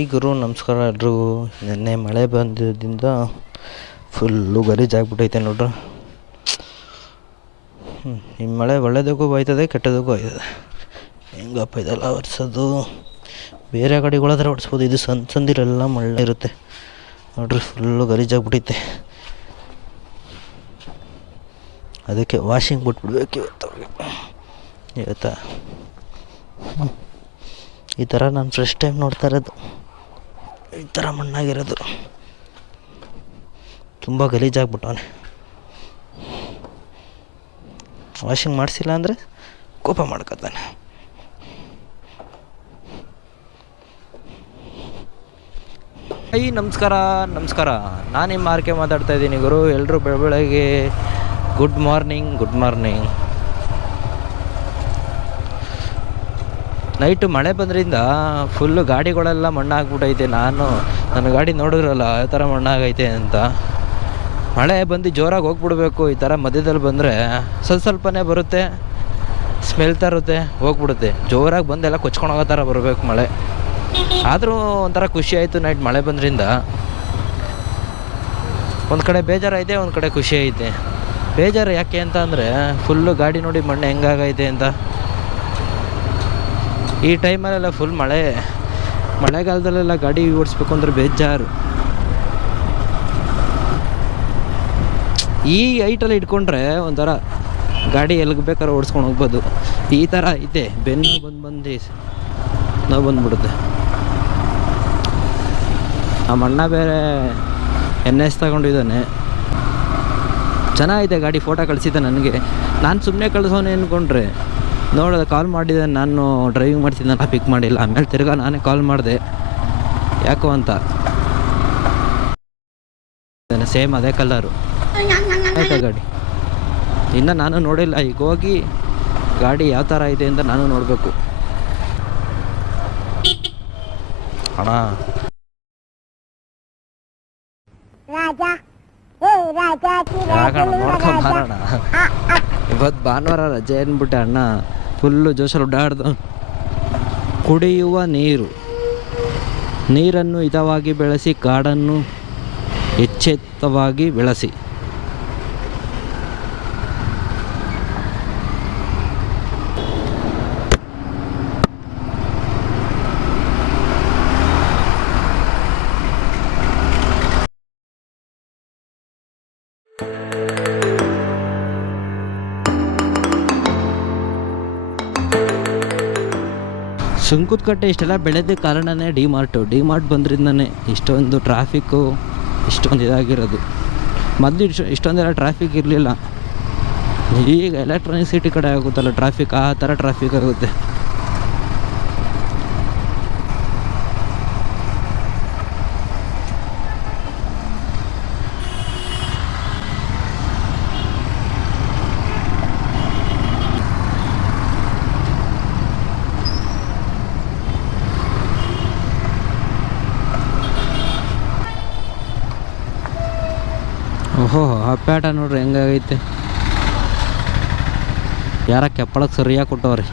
ಈ ಗುರು ನಮಸ್ಕಾರ ಎಲ್ರಿಗೂ. ನಿನ್ನೆ ಮಳೆ ಬಂದಿದ್ದರಿಂದ ಫುಲ್ಲು ಗಲೀಜಾಗ್ಬಿಟ್ಟೈತೆ ನೋಡ್ರಿ. ಈ ಮಳೆ ಒಳ್ಳೇದಕ್ಕೂ ಹೋಯ್ತದೆ, ಕೆಟ್ಟದಕ್ಕೂ ಹೋಯ್ತದೆ. ಹೆಂಗಪ್ಪ ಇದೆಲ್ಲ ಒರೆಸೋದು? ಬೇರೆ ಗಾಡಿಗಳಾದ್ರೆ ಓಡಿಸ್ಬೋದು, ಇದು ಸಂದಿಲೆಲ್ಲ ಮಳೆ ಇರುತ್ತೆ ನೋಡ್ರಿ. ಫುಲ್ಲು ಗಲೀಜಾಗ್ಬಿಟ್ಟೈತೆ. ಅದಕ್ಕೆ ವಾಷಿಂಗ್ ಬಿಟ್ಬಿಡ್ಬೇಕು ಇವತ್ತು. ಈ ಥರ ನಾನು ಫಸ್ಟ್ ಟೈಮ್ ನೋಡ್ತಾ ಇರೋದು, ಈ ಥರ ಮಣ್ಣಾಗಿರೋದು. ತುಂಬ ಗಲೀಜಾಗ್ಬಿಟ್ಟವನೆ. ವಾಷಿಂಗ್ ಮಾಡಿಸಿಲ್ಲ ಅಂದರೆ ಕೋಪ ಮಾಡ್ಕೊತಾನೆ. ನಮಸ್ಕಾರ. ನಾನು ನಿಮ್ಮ ಆರ್ಕೆ ಮಾತಾಡ್ತಾ ಇದ್ದೀನಿ ಗುರು. ಎಲ್ಲರೂ ಬೆಳಗ್ಗೆ ಗುಡ್ ಮಾರ್ನಿಂಗ್. ನೈಟು ಮಳೆ ಬಂದ್ರಿಂದ ಫುಲ್ಲು ಗಾಡಿಗಳೆಲ್ಲ ಮಣ್ಣಾಗ್ಬಿಟ್ಟೈತೆ. ನನ್ನ ಗಾಡಿ ನೋಡಿದ್ರಲ್ಲ ಯಾವ ಥರ ಮಣ್ಣಾಗೈತೆ ಅಂತ. ಮಳೆ ಬಂದು ಜೋರಾಗಿ ಹೋಗ್ಬಿಡ್ಬೇಕು. ಈ ಥರ ಮಧ್ಯದಲ್ಲಿ ಬಂದರೆ ಸ್ವಲ್ಪನೇ ಬರುತ್ತೆ, ಸ್ಮೆಲ್ ತರುತ್ತೆ, ಹೋಗ್ಬಿಡುತ್ತೆ. ಜೋರಾಗಿ ಬಂದೆಲ್ಲ ಕೊಚ್ಕೊಂಡು ಹೋಗೋ ಥರ ಬರಬೇಕು ಮಳೆ. ಆದರೂ ಒಂಥರ ಖುಷಿ ಆಯಿತು ನೈಟ್ ಮಳೆ ಬಂದ್ರಿಂದ. ಒಂದು ಕಡೆ ಬೇಜಾರೈತೆ, ಒಂದು ಕಡೆ ಖುಷಿ ಐತೆ. ಬೇಜಾರು ಯಾಕೆ ಅಂತ ಅಂದರೆ ಫುಲ್ಲು ಗಾಡಿ ನೋಡಿ ಮಣ್ಣು ಹೆಂಗಾಗೈತೆ ಅಂತ. ಈ ಟೈಮಲ್ಲೆಲ್ಲ ಫುಲ್ ಮಳೆಗಾಲದಲ್ಲೆಲ್ಲ ಗಾಡಿ ಓಡಿಸ್ಬೇಕು ಅಂದ್ರೆ ಬೇಜಾರು. ಈ ಹೈಟಲ್ಲಿ ಇಟ್ಕೊಂಡ್ರೆ ಒಂಥರ ಗಾಡಿ ಎಲ್ಲಿಗೆ ಬೇಕಾದ್ರೆ ಓಡಿಸ್ಕೊಂಡು ಹೋಗ್ಬೋದು. ಈ ಥರ ಐತೆ, ಬೆನ್ನು ನೋವು ಬಂದ್ಬಿಡುತ್ತೆ. ನಮ್ಮ ಅಣ್ಣ ಬೇರೆ NS ತಗೊಂಡಿದ್ದಾನೆ. ಚೆನ್ನಾಗೈತೆ ಗಾಡಿ. ಫೋಟೋ ಕಳಿಸಿದ್ದೆ ನನಗೆ. ನಾನು ಸುಮ್ಮನೆ ಕಳಿಸೋನೆ ಅಂದ್ಕೊಂಡ್ರೆ ನೋಡೋದು ಕಾಲ್ ಮಾಡಿದೆ. ನಾನು ಡ್ರೈವಿಂಗ್ ಮಾಡ್ತಿದ್ದೆ, ಪಿಕ್ ಮಾಡಿಲ್ಲ. ಆಮೇಲೆ ತಿರ್ಗಾ ನಾನೇ ಕಾಲ್ ಮಾಡಿದೆ ಯಾಕೋ ಅಂತ. ಸೇಮ್ ಅದೇ ಕಲರು ಆಯ್ತಾ ಗಾಡಿ. ಇನ್ನು ನಾನು ನೋಡಿಲ್ಲ. ಈಗ ಹೋಗಿ ಗಾಡಿ ಯಾವ ಥರ ಇದೆ ಅಂತ ನಾನು ನೋಡಬೇಕು ಅಣ್ಣ. ನೋಡ್ಕೊಂಬಾರೋಣ. ಇವತ್ತು ಭಾನುವಾರ ರಜೆ ಅಂದ್ಬಿಟ್ಟೆ ಅಣ್ಣ ಫುಲ್ಲು ಜೋಶಲ್ಲಿ ಓಡಾಡ್ದು. ಕುಡಿಯುವ ನೀರನ್ನು ಹಿತವಾಗಿ ಬೆಳೆಸಿ, ಕಾಡನ್ನು ಎಚ್ಚೆತ್ತವಾಗಿ ಬೆಳೆಸಿ. ಸುಂಕದಕಟ್ಟೆ ಇಷ್ಟೆಲ್ಲ ಬೆಳೆದ ಕಾರಣನೇ ಡಿಮಾರ್ಟ್ ಬಂದ್ರಿಂದನೇ ಇಷ್ಟೊಂದು ಟ್ರಾಫಿಕ್ಕು, ಇಷ್ಟೊಂದು ಇದಾಗಿರೋದು. ಮೊದಲು ಇಷ್ಟೊಂದೆಲ್ಲ ಟ್ರಾಫಿಕ್ ಇರಲಿಲ್ಲ. ಈಗ ಎಲೆಕ್ಟ್ರಾನಿಕ್ ಸಿಟಿ ಕಡೆ ಆಗುತ್ತಲ್ಲ ಟ್ರಾಫಿಕ್, ಆ ಥರ ಟ್ರಾಫಿಕ್ ಆಗುತ್ತೆ. ಓಹೋ, ಆ ಪ್ಯಾಟ ನೋಡ್ರಿ ಹೆಂಗಾಗೈತೆ. ಯಾರ ಕೆಪ್ಪಳಕ್ಕೆ ಸರಿಯಾಗಿ ಕೊಟ್ಟವ್ರಿ.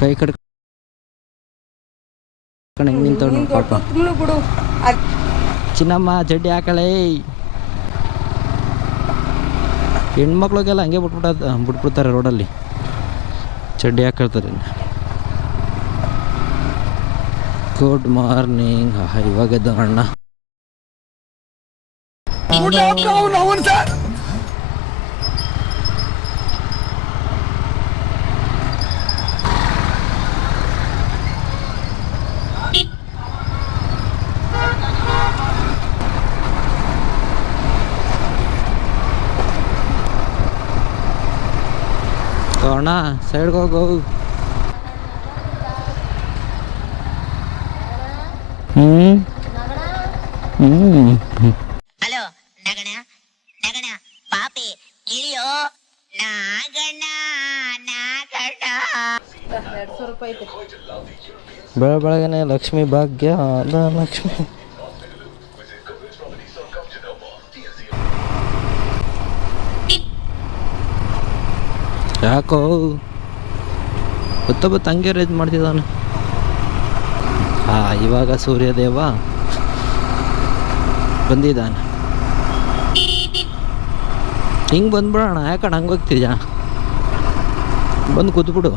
ಕೈ ಕಡ್ಕೊಂಡು ಹೆಂಗೆ ನಿಂತವ್ ಪಾಪ. ಚಿನ್ನಮ್ಮ ಜಡ್ಡಿ ಹಾಕಳೇ. ಹೆಣ್ಮಕ್ಳಿಗೆಲ್ಲ ಹಂಗೆ ಬಿಟ್ಬಿಡ್ತಾರೆ ರೋಡಲ್ಲಿ, ಚಡ್ಡಿ ಹಾಕಿರ್ತಾರೆ. Good morning. ಇವಾಗ ಎದ್ದ ಅಣ್ಣ. ಅಣ್ಣ ಸೈಡ್ಗೆ ಹೋಗು. ಹಲೋ ನಗಣ ಪಾಪಿ ಇಳಿಯೋ ನಾಗಣ್ಣ 200 ರೂಪಾಯಿ ಐತೆ. ಬೆಳಗ್ಗೆನೆ ಲಕ್ಷ್ಮಿ ಭಾಗ್ಯ ಲಕ್ಷ್ಮಿ. ಯಾಕೋ ಗೊತ್ತ ಹಂಗೆ ರೇಜ್ ಮಾಡ್ತಿದ್ದಾನೆ. ಇವಾಗ ಸೂರ್ಯದೇವ ಬಂದಿದ್ದಾನೆ. ಹಿಂಗೆ ಬಂದ್ಬಿಡೋಣ, ಯಾಕಣ್ಣ ಹಂಗೆ ಹೋಗ್ತಿದ್ಯಾ? ಬಂದು ಕೂತ್ಬಿಡು.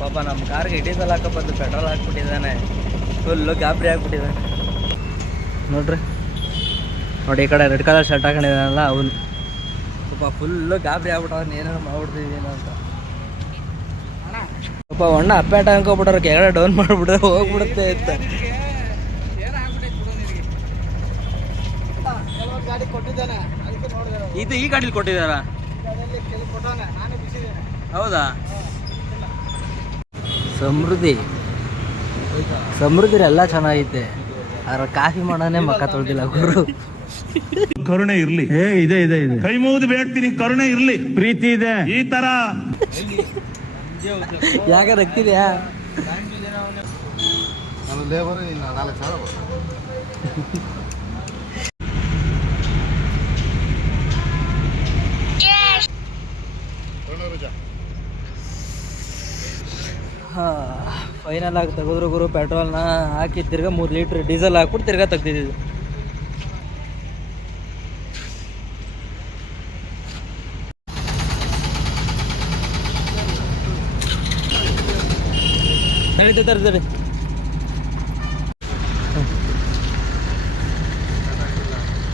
ಪಾಪ ನಮ್ಮ ಕಾರ್ಗೆ ಡೀಸೆಲ್ ಹಾಕಬಂದು ಪೆಟ್ರೋಲ್ ಹಾಕ್ಬಿಟ್ಟಿದ್ದಾನೆ. ಫುಲ್ಲು ಗಾಬರಿ ಹಾಕ್ಬಿಟ್ಟಿದ್ದಾನೆ ನೋಡ್ರಿ. ನೋಡಿ ಈ ಕಡೆ ರೆಡ್ ಕಲರ್ ಶರ್ಟ್ ಹಾಕೊಂಡಿದ್ದಾನಲ್ಲ ಅವನು ಪಾಪ ಫುಲ್ಲು ಗಾಬರಿ ಆಗ್ಬಿಟ್ಟವ್ನು, ಏನೇನೋ ಮಾಡ್ಬಿಡ್ತಿದ್ದೀನೋ ಅಂತ. ಪಾಪ ಅಣ್ಣ ಅಪ್ಪೇಟ ಅನ್ಕೊಬಿಟ್ರೆ ಕೆಳಗಡೆ ಡೌನ್ ಮಾಡಿಬಿಟ್ರೆ ಹೋಗ್ಬಿಡುತ್ತೆ ಅಂತ. ಇದು ಈ ಗಾಡೀಲಿ ಕೊಟ್ಟಿದ್ದಾರಾ? ಹೌದಾ? ಸಮೃದ್ಧಿ ಎಲ್ಲ ಚೆನ್ನಾಗೈತೆ, ಆದ್ರೆ ಕಾಫಿ ಮಾಡೋನೇ ಮಕ್ಕ ತೊಳ್ದಿಲ್ಲ ಗುರು. ಕರುಣೆ ಇರ್ಲಿ, ಇದೆ ಇದೆ ಇದೆ, ಕೈ ಮುಗಿದು ಬೇಡ್ತೀನಿ, ಕರುಣೆ ಇರ್ಲಿ, ಪ್ರೀತಿ ಇದೆ. ಈ ತರ ಯಾಕ ರಕ್ತಿದ್ಯಾ? ಫೈನಲ್ ಆಗಿ ತೆಗೆದ್ರು ಗುರು. ಪೆಟ್ರೋಲ್ನ ಹಾಕಿ ತಿರ್ಗಾ 3 ಲೀಟ್ರ್ ಡೀಸೆಲ್ ಹಾಕ್ಬಿಟ್ಟು ತಿರ್ಗಾ ತೆಗ್ದಿದ್ದು. ನಡೀತದೆ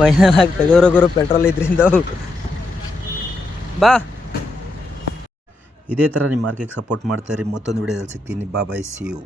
ಫೈನಲ್ ಆಗಿ ತೆಗೆದ್ರು ಗುರು ಪೆಟ್ರೋಲ್ ಇದ್ರಿಂದ. ಬಾ, ಇದೇ ಥರ ನಿಮ್ಮ ಮಾರ್ಕೆಗೆ ಸಪೋರ್ಟ್ ಮಾಡ್ತಾರೆ. ಮತ್ತೊಂದು ವಿಡಿಯೋದಲ್ಲಿ ಸಿಗ್ತೀನಿ. ಬಾ ಬೈ, ಸಿ ಯು.